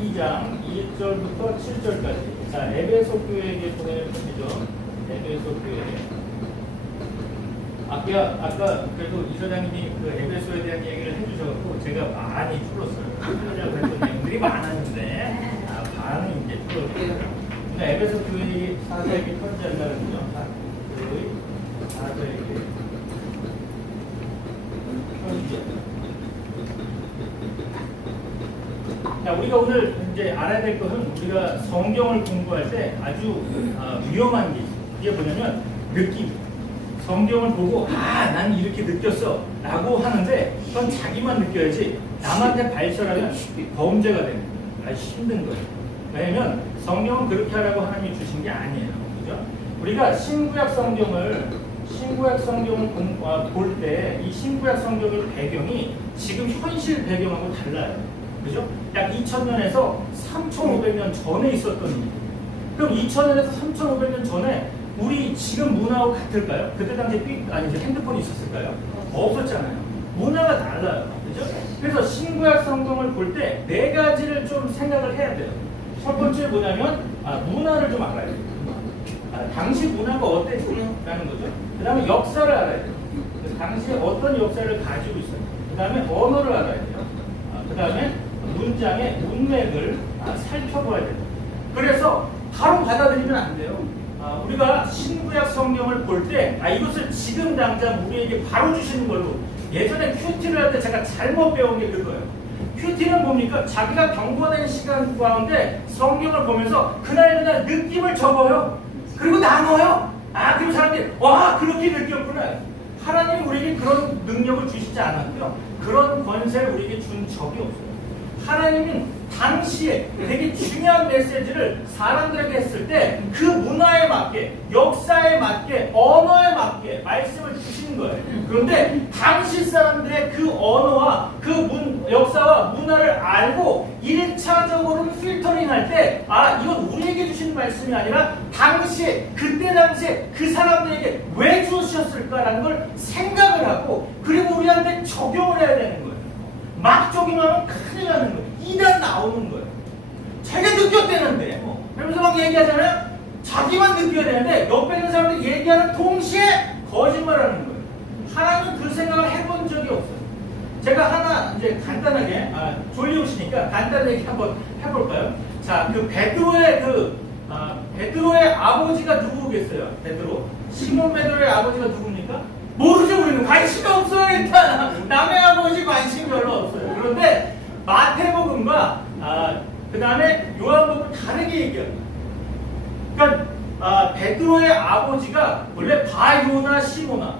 2장 1절부터 7절까지. 자, 에베소 교회에게 보내는 편지죠. 에베소 교회. 아까 그래도 이사장님이 그 에베소에 대한 얘기를 해주셔서 제가 많이 풀었어요. 풀으려고 했던 내용들이 많았는데 반은 이제 풀었어요. 그러니까 에베소 교회 사도에게 편지한다는군요. 사도에게 편지. 자, 우리가 오늘 이제 알아야 될 것은 우리가 성경을 공부할 때 아주 위험한 게 있어요. 그게 뭐냐면 느낌. 성경을 보고 난 이렇게 느꼈어 라고 하는데 그건 자기만 느껴야지 남한테 발설하면 범죄가 되는 거예요. 아주 힘든 거예요. 왜냐면 성경은 그렇게 하라고 하나님이 주신 게 아니에요. 그죠? 우리가 신구약 성경을 볼 때 이 신구약 성경의 배경이 지금 현실 배경하고 달라요. 그죠? 약 2000년에서 3500년 전에 있었던 일이에요. 그럼 2000년에서 3500년 전에 우리 지금 문화하고 같을까요? 그때 당시에 핸드폰이 있었을까요? 없었잖아요. 문화가 달라요. 그죠? 그래서 신구약 성경을 볼 때 네 가지를 좀 생각을 해야 돼요. 첫 번째 뭐냐면 문화를 좀 알아야 돼요. 당시 문화가 어땠냐는 거죠. 그 다음에 역사를 알아야 돼요. 당시에 어떤 역사를 가지고 있어요. 그 다음에 언어를 알아야 돼요. 그 다음에 문장의 문맥을 살펴봐야 돼요. 그래서 바로 받아들이면 안 돼요. 우리가 신구약 성경을 볼 때 이것을 지금 당장 우리에게 바로 주시는 걸로 예전에 큐티를 할 때 제가 잘못 배운 게 그거예요. 큐티는 뭡니까? 자기가 경건한 시간 가운데 성경을 보면서 그날 느낌을 적어요. 그리고 나눠요. 그리고 사람들이 그렇게 느꼈구나. 하나님이 우리에게 그런 능력을 주시지 않았고요. 그런 권세를 우리에게 준 적이 없어요. 하나님은 당시에 되게 중요한 메시지를 사람들에게 했을 때 그 문화에 맞게, 역사에 맞게, 언어에 맞게 말씀을 주시는 거예요. 그런데 당시 사람들의 그 언어와 그 역사와 문화를 알고 1차적으로 필터링 할 때 이건 우리에게 주시는 말씀이 아니라 그때 당시에 그 사람들에게 왜 주셨을까라는 걸 생각을 하고 그리고 우리한테 적용을 해야 되는 거예요. 막 적용하면 큰일 나는 거예요. 이단 나오는 거예요. 자기가 느꼈대는데 그러면서 막 얘기하잖아요. 자기만 느껴야 되는데 옆에 있는 사람들 얘기하는 동시에 거짓말하는 거예요. 하나님은 그 생각을 해본 적이 없어요. 제가 하나 이제 간단하게 졸려오시니까 간단한 얘기 한번 해볼까요? 자, 그 베드로의 아버지가 누구겠어요? 시몬 베드로의 아버지가 누굽니까? 모르죠. 우리는 관심이 없어요. 일단 남의 아버지 관심이 별로 없어요. 그런데 마태복음과 그 다음에 요한복음 다르게 얘기합니다. 그러니까 베드로의 아버지가 원래 바요나 시모나,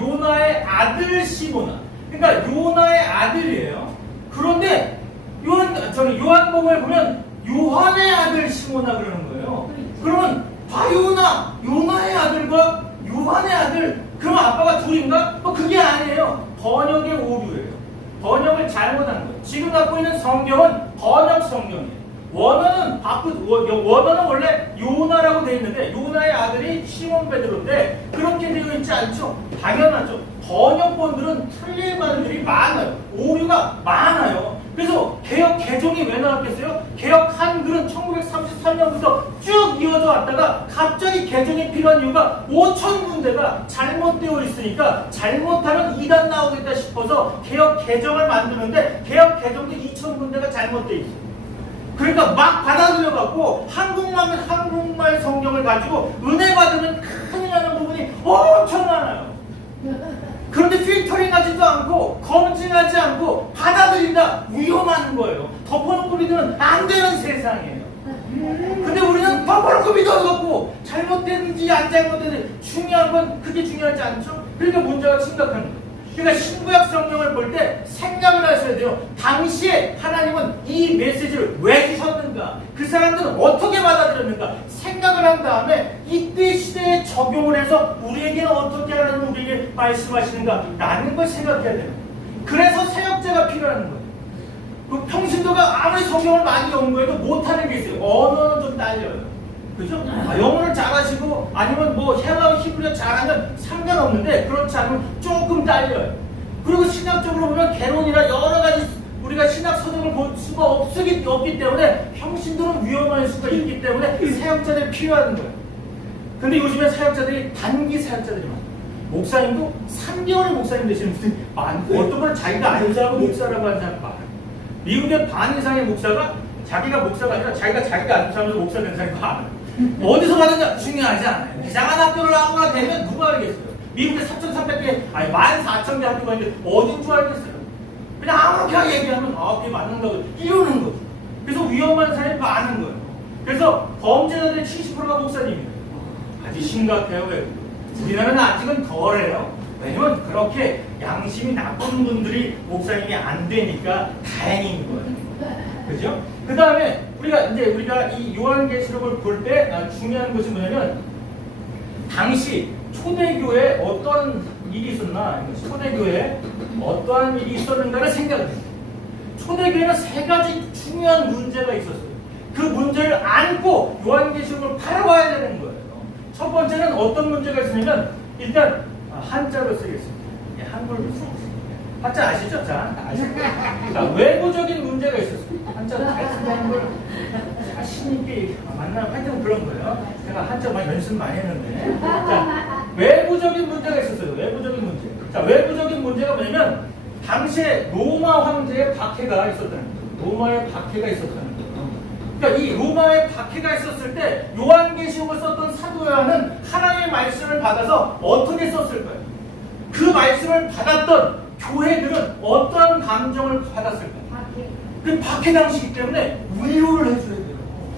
요나의 아들 시모나. 그러니까 요나의 아들이에요. 그런데 요한복음을 보면 요한의 아들 시모나 그러는 거예요. 그러면 바요나, 요나의 아들과 요한의 아들, 그럼 아빠가 둘인가? 그게 아니에요. 번역의 오류예요. 번역을 잘못한 거예요. 지금 갖고 있는 성경은 번역 성경이에요. 원어는 원래 요나라고 되어 있는데 요나의 아들이 시몬 베드로인데 그렇게 되어 있지 않죠? 당연하죠. 번역본들은 틀린 말들이 많아요. 오류가 많아요. 그래서 개역 개정이 왜 나왔겠어요? 개역 한글은 1933년부터 쭉 이어져 왔다가 갑자기 개정이 필요한 이유가 5,000군데가 잘못되어 있으니까 잘못하면 이단 나오겠다 싶어서 개역 개정을 만드는데 개역 개정도 2,000군데가 잘못되어 있어요. 그러니까 막 받아들여갖고 한국말 성경을 가지고 은혜 받으면 큰일 나는 부분이 엄청 많아요. 그런데 필터링하지도 않고 검증하지 않고 받아들인다. 위험한 거예요. 덮어놓고 믿으면 안 되는 세상이에요. 근데 우리는 덮어놓고 믿어갖고 잘못됐는지 안 잘못됐는지 중요한 건 그게 중요하지 않죠? 그러니까 문제가 심각한 거예요. 그러니까 신구약 성경을 볼 때 생각을 하셔야 돼요. 당시에 하나님은 이 메시지를 왜 주셨는가? 그 사람들은 어떻게 받아들였는가? 생각을 한 다음에 이때 시대에 적용을 해서 우리에게는 어떻게 하나님은 우리에게 말씀하시는가? 라는 걸 생각해야 돼요. 그래서 사역자가 필요한 거예요. 그 평신도가 아무리 성경을 많이 연구해도 못하는 게 있어요. 언어는 좀 딸려요. 그죠? 영어를 잘하시고 아니면 헬라어 히브리어 잘하면 상관없는데 그렇지 않으면 조금 딸려요. 그리고 신학적으로 보면 개론이나 여러 가지 우리가 신학 서적을 볼 수가 없기 때문에 평신도는 위험할 수가 있기 때문에 사역자들이 필요한 거예요. 근데 요즘에 사역자들이 단기 사역자들이 많아요. 목사님도 3개월의 목사님 되시는 분들이 많고 어떤 건 자기가 아는 사람은 목사라고 하는 사람이 많아요. 미국의 반 이상의 목사가 자기가 목사가 아니라 자기가 아는 사람에서 목사 된 사람이 많아요. 어디서 받았냐 중요하지 않아요. 이상한 학교를 나오거나 되면 누가 알겠어요. 미국에 3,300개 아니 14,000개 학교가 있는데 어딘 줄 알겠어요. 그냥 아무렇게 얘기하면 그게 맞는 거고 이러는 거죠. 그래서 위험한 사람이 많은 거예요. 그래서 범죄자들의 70%가 목사님이에요. 아주 심각해요. 왜? 우리나라는 아직은 덜해요. 왜냐면 그렇게 양심이 나쁜 분들이 목사님이 안 되니까 다행인 거예요. 그죠? 그 다음에 우리가 이 요한계시록을 볼 때 중요한 것이 뭐냐면 당시 초대교회에 어떤 일이 있었나, 초대교회에 어떠한 일이 있었는가를 생각을 해요. 초대교회는 세 가지 중요한 문제가 있었어요. 그 문제를 안고 요한계시록을 바라봐야 되는 거예요. 첫 번째는 어떤 문제가 있으냐면 일단 한자로 쓰겠습니다. 한글로 쓰겠습니다. 한자 아시죠? 자, 외부적인 문제가 있었어요. 한자로 잘 쓰는 걸 자신있게 만나면 하여튼 그런 거예요. 제가 한자 연습 많이 했는데. 자, 외부적인 문제가 있었어요. 외부적인 문제. 자, 외부적인 문제가 뭐냐면 당시에 로마 황제의 박해가 있었다는 거예요. 로마의 박해가 있었다는 거예요. 그러니까 이 로마의 박해가 있었을 때 요한계시록을 썼던 사도 요한은 하나님의 말씀을 받아서 어떻게 썼을 거예요? 그 말씀을 받았던 교회들은 어떠한 감정을 받았을까요? 그 박해 당시이기 때문에 위로를 해줘야 돼요.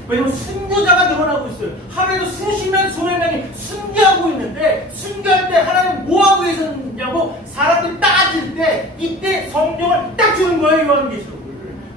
왜냐면 순교자가 늘어나고 있어요. 하루에도 수십만 수백 명이 순교하고 있는데 순교할 때 하나님 뭐하고 계셨냐고 사람들이 따질 때 이때 성경을 딱 주는 거예요. 요한계시록을.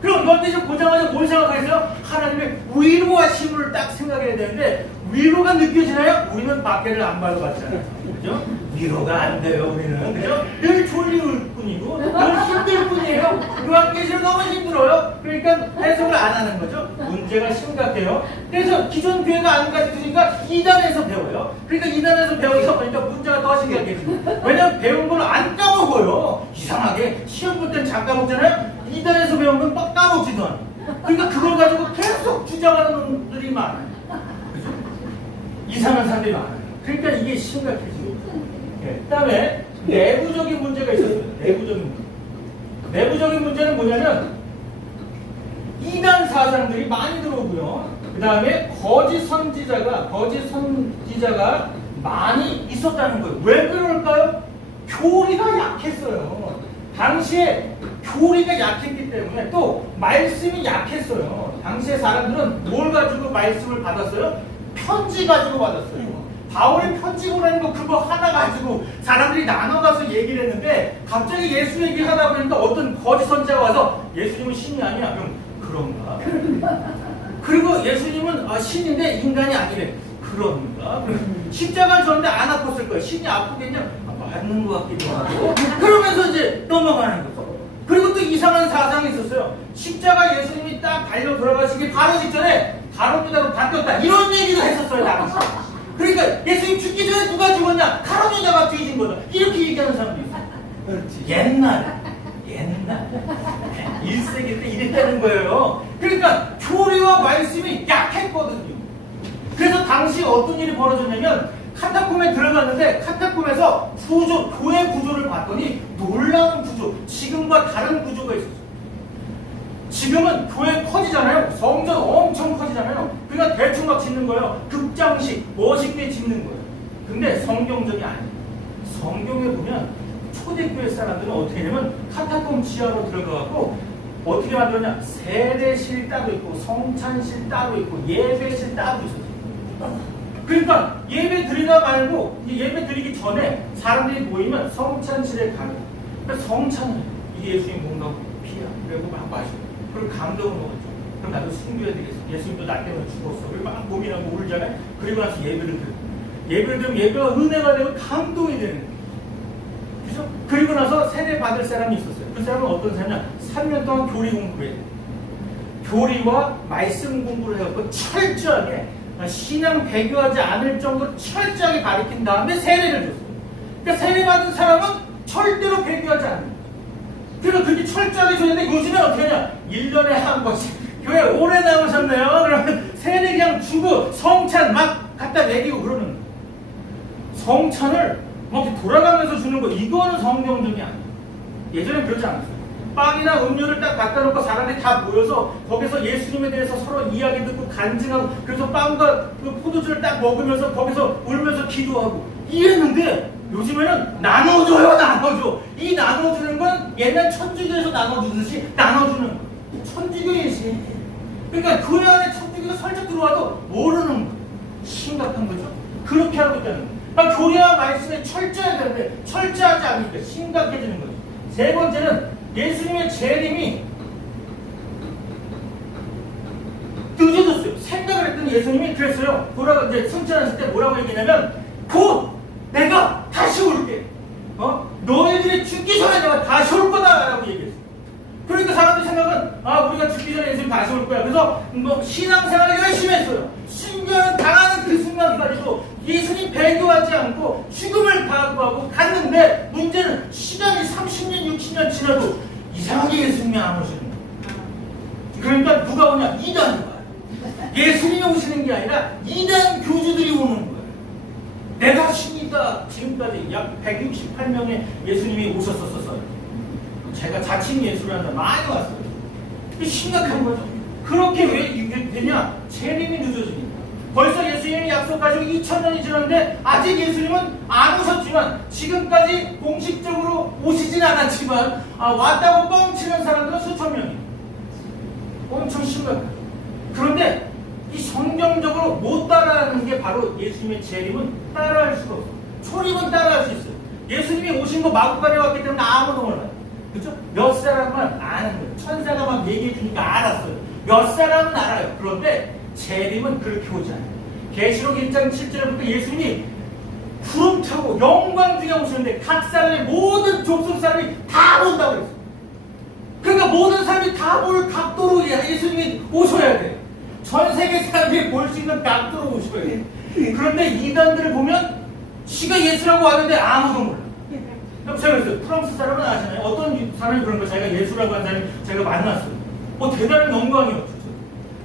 그럼 요한계시록 보자마자 뭘 생각하겠어요? 하나님의 위로와 힘을 딱 생각해야 되는데 위로가 느껴지나요? 우리는 박해를 안 받아봤잖아요. 그죠? 위로가 안 돼요, 우리는. 그죠? 늘 졸릴 뿐이고, 늘 힘들 뿐이에요. 요한계시록 너무 힘들어요. 그러니까 해석을 안 하는 거죠. 문제가 심각해요. 그래서 기존 교회가 안 가르치니까 2단에서 배워요. 그러니까 2단에서 배워서 보니까 문제가 더 심각해지고. 왜냐면 배운 걸 안 까먹어요. 이상하게. 시험 볼 땐 잘 까먹잖아요? 2단에서 배운 건 막 까먹지도 않아요. 그러니까 그걸 가지고 계속 주장하는 놈들이 많아요. 그죠? 이상한 사람들이 많아요. 그러니까 이게 심각해지고. 그 다음에 내부적인 문제가 있었어요. 내부적인 문제는 뭐냐면 이단 사상들이 많이 들어오고요. 그 다음에 거짓 선지자가 많이 있었다는 거예요. 왜 그럴까요? 교리가 약했어요. 당시에 교리가 약했기 때문에 또 말씀이 약했어요. 당시에 사람들은 뭘 가지고 말씀을 받았어요? 편지 가지고 받았어요. 바울의 편지 보내는 거 그거 하나 가지고 사람들이 나눠가서 얘기를 했는데 갑자기 예수 얘기하다 보니까 어떤 거짓 선지자가 와서 예수님은 신이 아니야. 그럼 그런가? 그리고 예수님은 신인데 인간이 아니래. 그런가? 십자가를 졌는데 안 아팠을 거야. 신이 아프겠냐? 맞는 것 같기도 하고. 그러면서 이제 넘어가는 거죠. 그리고 또 이상한 사상이 있었어요. 십자가 예수님이 딱 달려 돌아가시기 바로 직전에 가룟유다로 바뀌었다. 이런 얘기도 했었어요, 당시. 그러니까 예수님 죽기 전에 누가 죽었냐? 가룟유다가 뒤진 거다. 이렇게 얘기하는 사람도 있어요. 그렇지. 옛날 1세기 때 이랬다는 거예요. 그러니까 교리와 말씀이 약했거든요. 그래서 당시 어떤 일이 벌어졌냐면 카타콤에 들어갔는데 카타콤에서 교회 구조를 봤더니 놀라운 구조, 지금과 다른 구조가 있었어요. 지금은 교회 커지잖아요. 성전 엄청 커지잖아요. 그러니까 대충 막 짓는 거예요. 극장식, 멋있게 짓는 거예요. 근데 성경적이 아니에요. 성경에 보면 초대교회 사람들은 어떻게 하냐면 카타콤 지하로 들어가고 어떻게 만들었냐? 세례실 따로 있고 성찬실 따로 있고 예배실 따로 있었어요. 그러니까 예배 드리다 말고 예배 드리기 전에 사람들이 모이면 성찬실에 가요. 그러니까 성찬을 이게 예수님 몸과 피야. 그리고 막 마시고 그리고 감동을 먹었죠. 그럼 나도 순교해야 되겠어. 예수님도 나 때문에 죽었어. 그리고 막 고민하고 울잖아요. 그리고 나서 예배를 드려. 예배를 드리면 예배가 은혜가 되고 감동이 되는 거예요. 그죠? 그리고 나서 세례 받을 사람이 있었어요. 그 사람은 어떤 사람이냐? 3년 동안 교리 공부를 해요. 교리와 말씀 공부를 해갖고 철저하게 신앙 배교하지 않을 정도로 철저하게 가르친 다음에 세례를 줬어요. 그러니까 세례 받은 사람은 절대로 배교하지 않아요. 그래서 그렇게 철저하게 줘야되는데 요즘에 어떻게 하냐? 1년에 한 번씩 교회 오래 나오셨네요. 그러면 세례 그냥 주고 성찬 막 갖다 먹이고 그러는 거예요. 성찬을 막 이렇게 돌아가면서 주는 거 이거는 성경적이 아니에요. 예전엔 그러지 않았어요. 빵이나 음료를 딱 갖다 놓고 사람들이 다 모여서 거기서 예수님에 대해서 서로 이야기 듣고 간증하고 그래서 빵과 그 포도주를 딱 먹으면서 거기서 울면서 기도하고 이랬는데 요즘에는 나눠줘요, 나눠줘. 이 나눠주는 건 옛날 천주교에서 나눠주듯이 나눠주는 거예요. 천주교의 신. 그러니까 교회 안에 천주교가 살짝 들어와도 모르는 거예요. 심각한 거죠. 그렇게 하고 있다는 거예요. 그러니까 교리와 말씀에 철저해야 되는데 철저하지 않으니까 심각해지는 거죠. 세 번째는 예수님의 재림이 늦어졌어요. 생각을 했더니 예수님이 그랬어요. 이제 승천하실 때 뭐라고 얘기냐면 곧 내가 다시 올게. 너희들이 죽기 전에 내가 다시 올 거다라고 얘기했어요. 그러니까 사람들 생각은 우리가 죽기 전에 예수님 다시 올 거야. 그래서 신앙생활을 열심히 했어요. 심지어 당하는 그 순간까지도 예수님 배교하지 않고 죽음을 각오하고 갔는데 문제는 시간이 30년, 60년 지나도 이상하게 예수님이 안 오시는 거예요. 그러니까 누가 오냐? 이단이 와요. 예수님이 오시는 게 아니라 이단 교주들이 오는 거예요. 내가 신이다. 지금까지 약 168명의 예수님이 오셨었어요. 제가 자칭 예수를 한다 많이 왔어요. 심각한 거죠. 그렇게 왜 이게 되냐? 재림이 늦어집니다. 벌써 예수님이 약속하시고 2000년이 지났는데 아직 예수님은 안 오셨지만 지금까지 공식적으로 오시진 않았지만 왔다고 뻥치는 사람들은 수천 명이에요. 엄청 심각해요. 그런데 이 성경적으로 못 따라하는 게 바로 예수님의 재림은 따라할 수가 없어요. 초림은 따라할 수 있어요. 예수님이 오신 거 마구간에 왔기 때문에 아무도 몰라요. 그렇죠? 몇 사람만 아는 거예요. 천사가 막 얘기해 주니까 알았어요. 몇 사람은 알아요. 그런데 재림은 그렇게 오지 않아요. 계시록 1장 7절부터 예수님이 구름 타고 영광 중에 오셨는데 각 사람의 모든 족속 사람이 다 본다고 그랬어요. 그러니까 모든 사람이 다 볼 각도로 예수님이 오셔야 돼요. 전 세계 사람들이 볼 수 있는 각도로 오셔야 돼요. 그런데 이단들을 보면 지가 예수라고 하는데 아무도 몰라. 제가 그랬어요. 프랑스 사람은 아시나요? 어떤 사람이 그런 거예요. 자기가 예수라고 하는 사람이 제가 만났어요. 대단한 영광이었어요.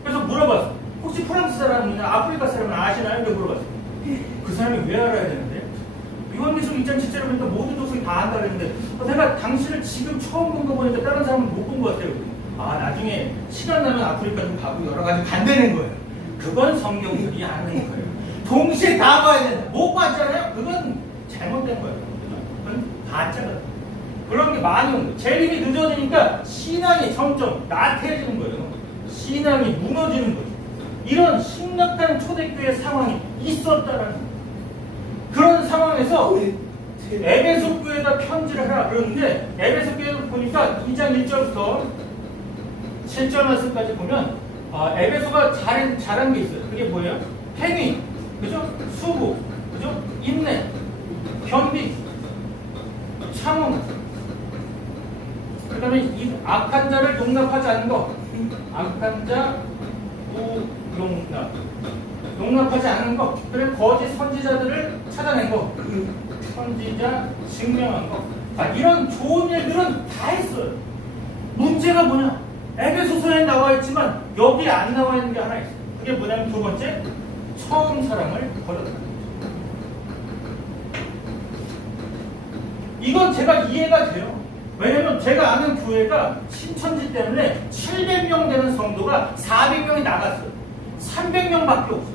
그래서 물어봤어요. 혹시 프랑스 사람이나 아프리카 사람은 아시나요? 이렇게 물어봤어요. 그 사람이 왜 알아야 되는데? 요한계시록 1장 7절에 보니까 모든 족속이 다 안다 그랬는데 내가 당신을 지금 처음 본 거 보니까 다른 사람은 못 본 것 같아요. 나중에 시간 나면 아프리카 좀 가고 여러 가지 간다는 거예요. 그건 성경이 아는 거예요. 동시에 다 봐야 된다. 못 봤잖아요? 그건 잘못된 거예요. 그건 가짜다. 그런 게 많이 오는 거예요. 재림이 늦어지니까 신앙이 점점 나태해지는 거예요. 신앙이 무너지는 거죠. 이런 심각한 초대교회 상황이 있었다라는 거예요. 그런 상황에서 에베소 교회에다 편지를 하라 그러는데 에베소 교회 보니까 2장 1절부터 7절 말씀까지 보면 에베소가 잘한 게 있어요. 그게 뭐예요? 행위, 그죠? 수고, 그죠? 인내, 견디, 참음. 그다음에 이 악한 자를 용납하지 않는 것, 악한 자 용납하지 않는 것, 그리고 거짓 선지자들을 찾아낸 것, 선지자 증명한 것. 이런 좋은 일들은 다 했어요. 문제가 뭐냐? 에베소서에 나와 있지만 여기 안 나와 있는 게 하나 있어요. 그게 뭐냐면 두 번째, 처음 사랑을 버렸다는 거죠. 이건 제가 이해가 돼요. 왜냐면 제가 아는 교회가 신천지 때문에 700명 되는 성도가 400명이 나갔어요. 300명밖에 없어요.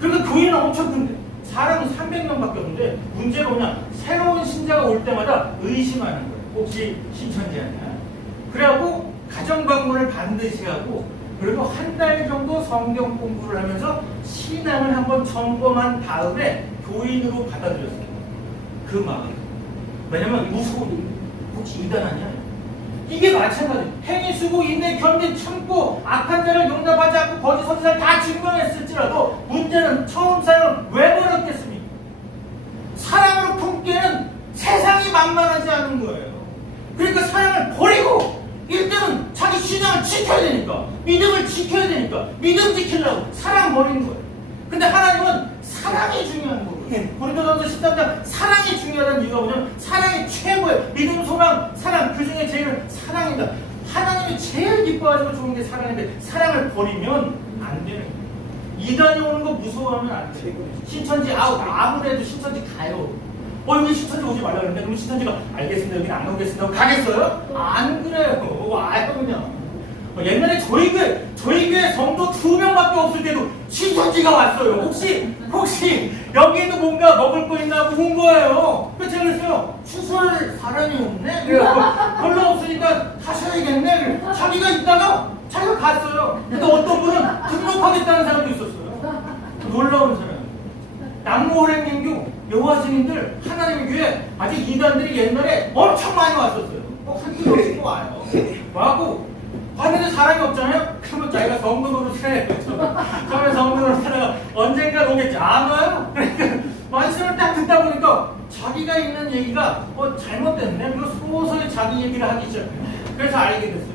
그러니까 교회는 엄청 큰데 사람은 300명밖에 없는데 문제가 뭐냐? 새로운 신자가 올 때마다 의심하는 거예요. 혹시 신천지 아니야? 그래갖고 가정방문을 반드시 하고 그리고 한 달 정도 성경 공부를 하면서 신앙을 한번 점검한 다음에 교인으로 받아들였어요. 그 마음. 왜냐면 무서운 혹시 이단 아니야? 이게 마찬가지예요. 행위, 수고, 인내, 견디, 참고 악한 자를 용납하지 않고 거짓 선지자를 다 증명했을지라도 문제는 처음 사랑을 왜 버렸겠습니까? 사랑으로 품기에는 세상이 만만하지 않은 거예요. 그러니까 사랑을 버리고 일단은 자기 신앙을 지켜야 되니까 믿음을 지켜야 되니까 믿음 지키려고 사랑 버리는 거예요. 근데 하나님은 사랑이 중요한 거거든요. 고린도전서 13장 사랑이 중요하다는 이유가 뭐냐면 사랑이 최고예요. 믿음, 소망, 사랑 그 중에 제일은 사랑이다. 하나님이 제일 기뻐하시고 좋은 게 사랑인데 사랑을 버리면 안 되는 거예요. 이단이 오는 거 무서워하면 안 돼요. 신천지 아무래도 신천지 가요. 여기 신천지 오지 말라 그러는데 그럼 신천지가 알겠습니다. 여기는 안 오겠습니다. 가겠어요? 안 그래요. 와요 그냥. 옛날에 저희 교회 성도 2명밖에 없을 때도 신천지가 왔어요. 혹시 여기에도 뭔가 먹을 거 있나 하고 온 거예요. 그래서 제가 그랬어요. 추수할 사람이 없네? 별로 없으니까 가셔야겠네? 자기가 있다가 자기가 갔어요. 근데 어떤 분은 등록하겠다는 사람도 있었어요. 놀라운 사람. 남모호랭님교 여호와 증인들 하나님의 교회 아직 이단들이 옛날에 엄청 많이 왔었어요. 한두 명씩 와요. 와고 봤는데 사람이 없잖아요? 그러면 자기가 성도 노릇해. 처음에 성도 노릇하다가 언젠가 오겠지. 안 와요? 그러니까 말씀을 딱 듣다 보니까 자기가 있는 얘기가 잘못됐네. 그리고 소소히 자기 얘기를 하기 시작해요. 그래서 알게 됐어요.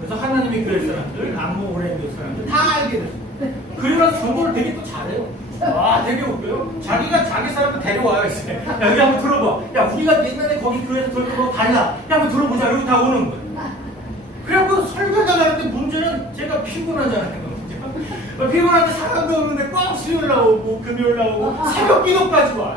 그래서 하나님의 교회 사람들, 남모호랭교 사람들 다 알게 됐어요. 그리고 나서 전도를 되게 또 잘해요. 되게 웃겨요. 자기가 자기 사람들 데려와요. 이제. 야, 여기 한번 들어봐. 야, 우리가 옛날에 거기 교회에서 들었던 거 달라. 야, 한번 들어보자. 여기 다 오는 거예요. 그래갖고 설교가 나는데 문제는 제가 피곤하잖아요. 피곤한데 사람도 없는데 꼭 수요일 나오고 금요일 나오고 새벽 기도까지 와요.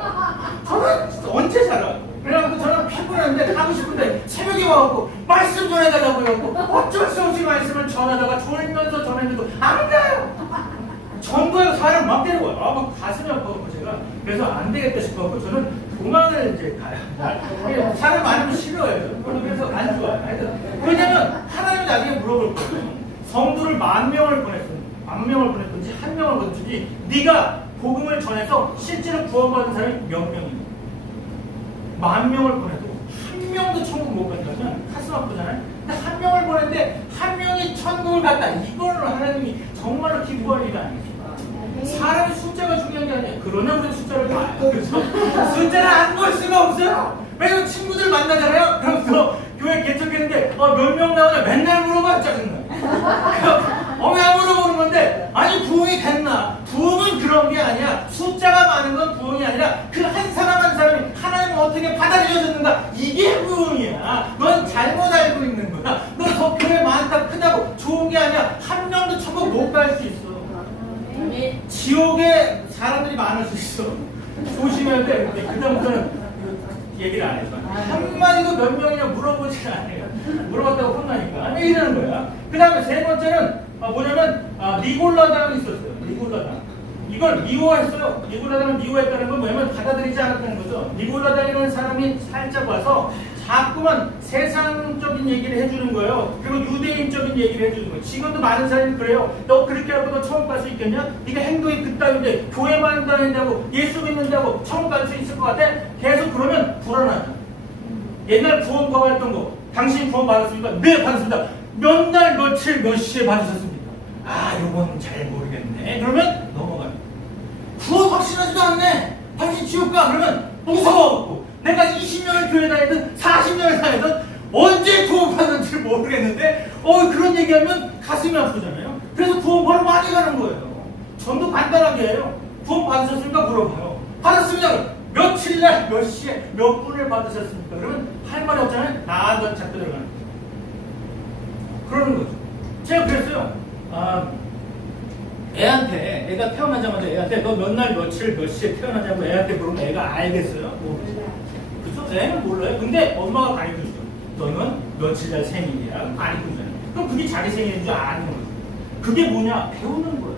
저는 언제 살아요? 그래갖고 저는 피곤한데 가고 싶은데 새벽에 와갖고 말씀 전해달라고 해갖고 어쩔 수 없이 말씀을 전하다가 졸면서 전했는데도 안 가요. 전도에 사람 막 데려와요. 막 가슴이 아파갖고 제가 그래서 안 되겠다 싶어갖고 저는 도망을 이제 가요. 사람 많으면 싫어해요. 그래서 안 좋아요. 왜냐면 하나님이 나중에 물어볼 거예요. 성도를 10,000명을 보냈든지 1명을 보냈든지 네가 복음을 전해서 실제로 구원받은 사람이 몇 명이냐. 10,000명을 보내도 1명도 천국 못 간다면 가슴 아프잖아요. 근데 1명을 보냈는데 1명이 천국을 갔다. 이거는 하나님이 정말로 기뻐할 일이 아니에요. 사람의 숫자가 중요한 게 아니에요. 그러나 우리 숫자를 봐요. 그렇죠? 숫자를 안 볼 수가 없어요. 왜냐면 친구들 만나잖아요. 그럼 교회 개척했는데 몇 명 나오냐 맨날 물어봐. 짜증나요. 왜 안 물어보는 건데 아니 부흥이 됐나? 부흥은 그런 게 아니야. 숫자가 많은 건 부흥이 아니라 그 한 사람 한 사람이 하나님을 어떻게 받아들여줬는가 이게 부흥이야. 넌 잘못 알고 있는 거야. 너 더 교회 많다 크다고 좋은 게 아니야. 한 명도 천국 못 갈 수 있어. 지옥에 사람들이 많을 수 있어. 조심해야 돼. 그 다음부터는 얘기를 안 해줘. 한마디도 몇 명이냐 물어보지 않아요. 물어봤다고 혼나니까. 이러는 거야. 그 다음에 세 번째는 뭐냐면 니골라당이 있었어요. 니골라당. 이걸 미워했어요. 니골라당을 미워했다는 건 뭐냐면 받아들이지 않았다는 거죠. 니골라당이라는 사람이 살짝 와서 자꾸만 세상적인 얘기를 해주는 거예요. 그리고 유대인적인 얘기를 해주는 거예요. 지금도 많은 사람이 그래요. 너 그렇게 하고 너 천국 갈 수 있겠냐? 네가 행동이 그따위인데 교회만 다닌다고 예수 믿는다고 천국 갈 수 있을 것 같아? 계속 그러면 불안하다. 옛날 구원과 했던 거 당신 구원 받았습니까? 네 받았습니다. 몇 날 며칠 몇 시에 받으셨습니까? 요건 잘 모르겠네. 그러면 넘어가요. 구원 확신하지도 않네. 당신 지옥 가. 그러면 무서워. 내가 20년을 교회 다니든 40년을 다니든 언제 구원 받는지 모르겠는데 그런 얘기하면 가슴이 아프잖아요. 그래서 구원 바로 많이 가는 거예요. 전도 간단하게 해요. 구원 받으셨습니까? 물어봐요. 받았습니다. 며칠날 몇 시에 몇 분을 받으셨습니까? 그러면 할 말이 없잖아요. 나도 잡고 들어가는 거예요. 그러는 거죠. 제가 그랬어요. 애가 태어나자마자 애한테 너 몇 날 며칠 몇 시에 태어나자고 애한테 물으면 애가 알겠어요? 그죠? 애는 몰라요. 근데 엄마가 가르쳐주죠. 너는 며칠 날 생일이야. 가르쳐주잖아요. 그럼 그게 자기 생일인 줄 아는 거죠. 그게 뭐냐? 배우는 거예요.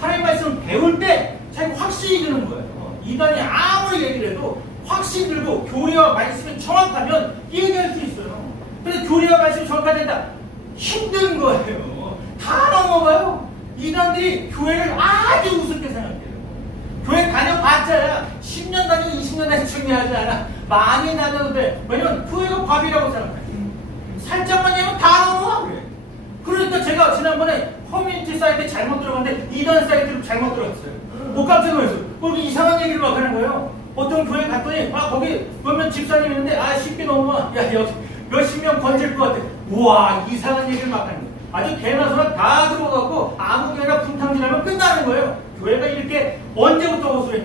하나님 말씀을 배울 때 자기 확신이 드는 거예요. 이단이 아무리 얘기를 해도 확신 들고 교리와 말씀이 정확하면 얘기할 수 있어요. 근데 교리와 말씀이 정확하다 힘든 거예요. 다 넘어가요. 이단들이 교회를 아주 우습게 생각해요. 교회 다녀봤자야 10년 다니고 20년 다니고 중요하지 않아. 많이 다녀도 돼. 왜냐면 교회가 밥이라고 생각해요. 살짝만 얘기하면 다 넘어가 그래. 그러니까 제가 지난번에 커뮤니티 사이트에 잘못 들어갔는데 이단 사이트로 잘못 들어갔어요. 깜짝 놀랐어요. 거기 이상한 얘기를 막 하는 거예요. 어떤 교회 갔더니 거기 몇몇 집사님 있는데 쉽게 넘어와. 야 여기 몇십 명 건질 것 같아. 우와 이상한 얘기를 막 하는 거예요. 아주 개나 소나 다 들어가고 아무 개나 분탕질하면 끝나는 거예요. 교회가 이렇게 언제부터 호소해?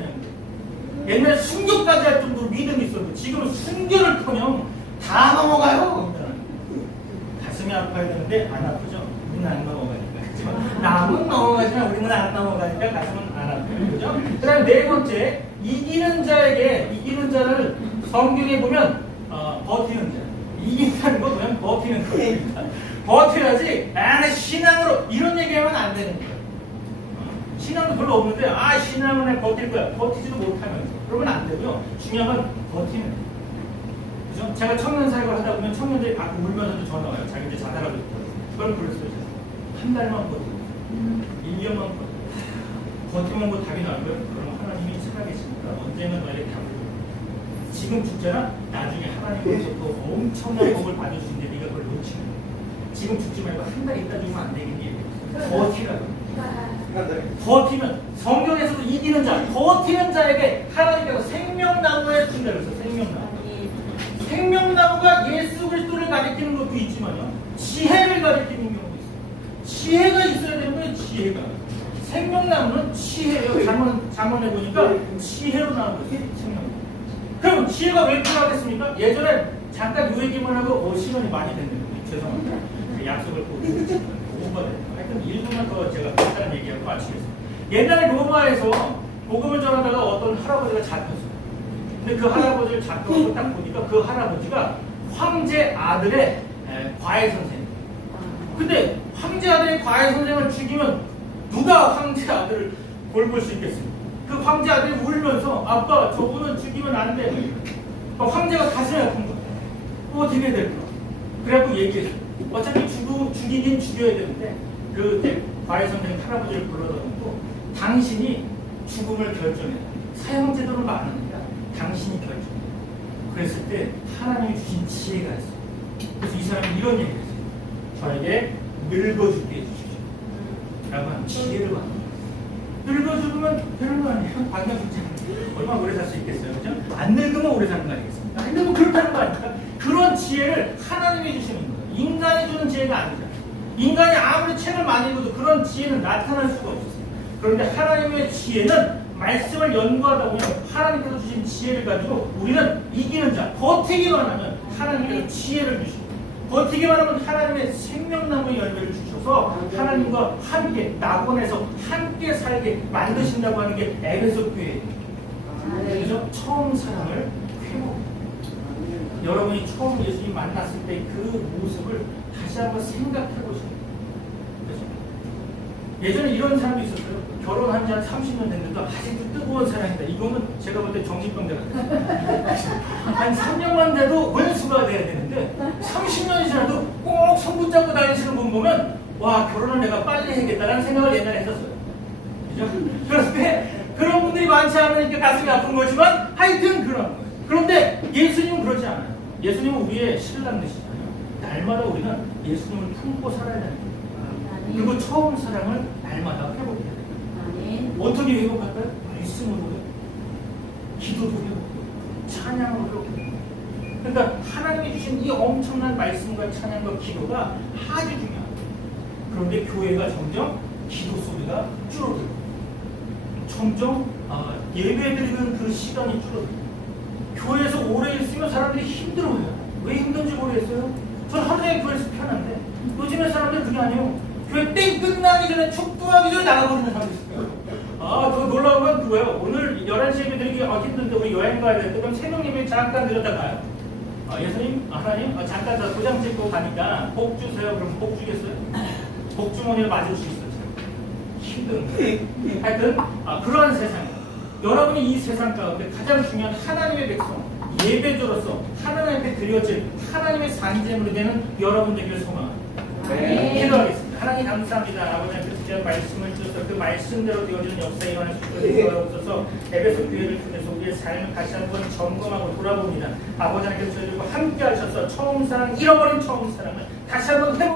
옛날에 순교까지 할 정도로 믿음이 있었는데 지금은 순교를커녕 다 넘어가요. 가슴이 아파야 되는데 안 아프죠? 우리는 안 넘어가니까. 그렇죠? 남은 넘어가지만 우리는 안 넘어가니까 가슴은 안 아파요. 그죠? 그 다음에 네 번째, 이기는 자를 성경에 보면 버티는 자. 이긴다는 거 그냥 버티는 거입니다. 버텨야지. 내 신앙으로 이런 얘기하면 안 되는 거예요. 신앙도 별로 없는데 신앙은 내가 버틸 거야. 버티지도 못하면서 그러면 안 되고요. 중요한 건 버티는 거예요. 그죠? 제가 청년 사역을 하다 보면 청년들이 가끔 울면서도 전화 와요. 자기 이제 자살하고 있거든요. 그럼 그랬어요. 한 달만 버티고 1년만 버티고 버티면 뭐 답이 나고요. 그럼 하나님이 살아계십니다. 언젠가 너에게 답을 줍니다. 지금 죽잖아. 나중에 하나님께서 또 엄청난 복을 받을 수 있는데 네가 그걸 놓치는 거야. 지금 죽지 말고 한 달 있다 죽으면 안 되겠니? 버티라고. 버티면 성경에서도 이기는 자, 버티는 자에게 하나님께서 생명나무에 준다고 했어요. 생명나무가 예수 그리스도를 가리키는 것도 있지만요, 지혜를 가리키는 경우도 있어요. 지혜가 있어야 되는 거예요. 지혜가. 생명나무는 지혜예요. 잠언에 보니까 지혜로 나온 거예요. 생명나무. 그럼 지혜가 왜 필요하겠습니까? 예전에 잠깐 요 얘기만 하고 시간이 많이 됐는데 죄송합니다. 약속을 보고 오버가 됐네요. 하여튼 1분만 더 제가 간단한 얘기하고 마치겠습니다. 옛날에 로마에서 복음을 전하다가 어떤 할아버지가 잡혔어요. 근데 그 할아버지를 잡혀서 딱 보니까 그 할아버지가 황제 아들의 과외 선생님. 근데 황제 아들의 과외 선생님을 죽이면 누가 황제 아들을 돌볼 수 있겠습니까? 그 황제 아들이 울면서 아빠 저분은 죽이면 안 돼. 황제가 가슴이 아픈 거야. 어떻게 해야 될까? 그래갖고 얘기했어. 어차피 죽이긴 죽여야 되는데 그 과외 선생님 할아버지를 불러다 놓고 당신이 죽음을 결정해. 사형제도는 많으니까 당신이 결정해. 그랬을 때 하나님이 주신 지혜가 있어. 그래서 이 사람이 이런 얘기를 했어요. 저에게 늙어 죽게 해주십시오. 라고 하는 지혜를 받는 늙어 죽으면 별거 아니에요. 반가 죽지 않아요. 얼마나 오래 살 수 있겠어요. 그죠? 안 늙으면 오래 사는 거 아니겠습니까? 근데 뭐 그렇다는 거 아닙니까? 그런 지혜를 하나님이 주시는 거예요. 인간이 주는 지혜가 아니잖아요. 인간이 아무리 책을 많이 읽어도 그런 지혜는 나타날 수가 없었어요. 그런데 하나님의 지혜는 말씀을 연구하다 보면 하나님께서 주신 지혜를 가지고 우리는 이기는 자, 버티기만 하면 하나님께서 지혜를 주시고 버티기만 하면 하나님의 생명나무의 열매를 주셔서 하나님과 함께 낙원에서 함께 살게 만드신다고 하는 게 에베소 교회예요. 그래서 처음 사랑을 회복. 여러분이 처음 예수님 만났을 때 그 모습을 다시 한번 생각해 보시는 거예요. 예전에 이런 사람도 있었어요. 결혼한 지 한 30년 됐는데 아직도 뜨거운 사랑이다. 이거는 제가 볼 때 정신병자 같아요. 한 3년만 돼도 원수가 돼야 되는데 30년이 지나도 꼭 손 붙잡고 다니시는 분 보면 와, 결혼을 내가 빨리 해야겠다라는 생각을 옛날에 했었어요. 그죠? 그런데 그런 분들이 많지 않으니까 가슴이 아픈 거지만 하여튼 그런 거예요. 그런데 예수님은 그렇지 않아요. 예수님은 우리의 신랑 되시잖아요. 날마다 우리는 예수님을 품고 살아야 되는 거예요. 그리고 처음 사랑을 날마다 회복해야 돼요. 어떻게 회복할까요? 말씀으로요. 기도도 회복해요. 찬양으로 회복해요. 그러니까 하나님이 주신 이 엄청난 말씀과 찬양과 기도가 아주 중요합니다. 그런데 교회가 점점 기도 소리가 줄어들고 점점 예배드리는 그 시간이 줄어들고 교회에서 오래 있으면 사람들이 힘들어해요. 왜 힘든지 모르겠어요. 저는 하루 종일 교회에서 편한데 요즘에 사람들은 그게 아니에요. 교회 땡 끝나기 전에 축구하기 전에 나가버리는 사람도 있어요. 더 놀라운 건 그거예요. 오늘 11시에 예배 드리기 힘든데 우리 여행 가야 되는데 그럼 새벽 예배 잠깐 드렸다 가요. 예수님, 하나님, 잠깐 더 도장 찍고 가니까 복 주세요. 그럼 복 주겠어요? 복 주머니를 맞을 수 있어요. 힘든 거예요. 하여튼 그러한 세상이에요. 여러분이 이 세상 가운데 가장 중요한 하나님의 백성, 예배조로서 하나님 앞에 드려질 하나님의 산재물이 되는 여러분 되기를 소망합니다. 기도하겠습니다. 하나님 감사합니다. 아버지께서 귀한 말씀을 주셔서 그 말씀대로 되어지는 역사에 일어날 수 있도록 도와주셔서 에베소 교회를 통해서 우리의 삶을 다시 한번 점검하고 돌아봅니다. 아버지 하나님께서 저희들과 함께 하셔서 처음 사랑, 잃어버린 처음 사랑을 다시 한번 회복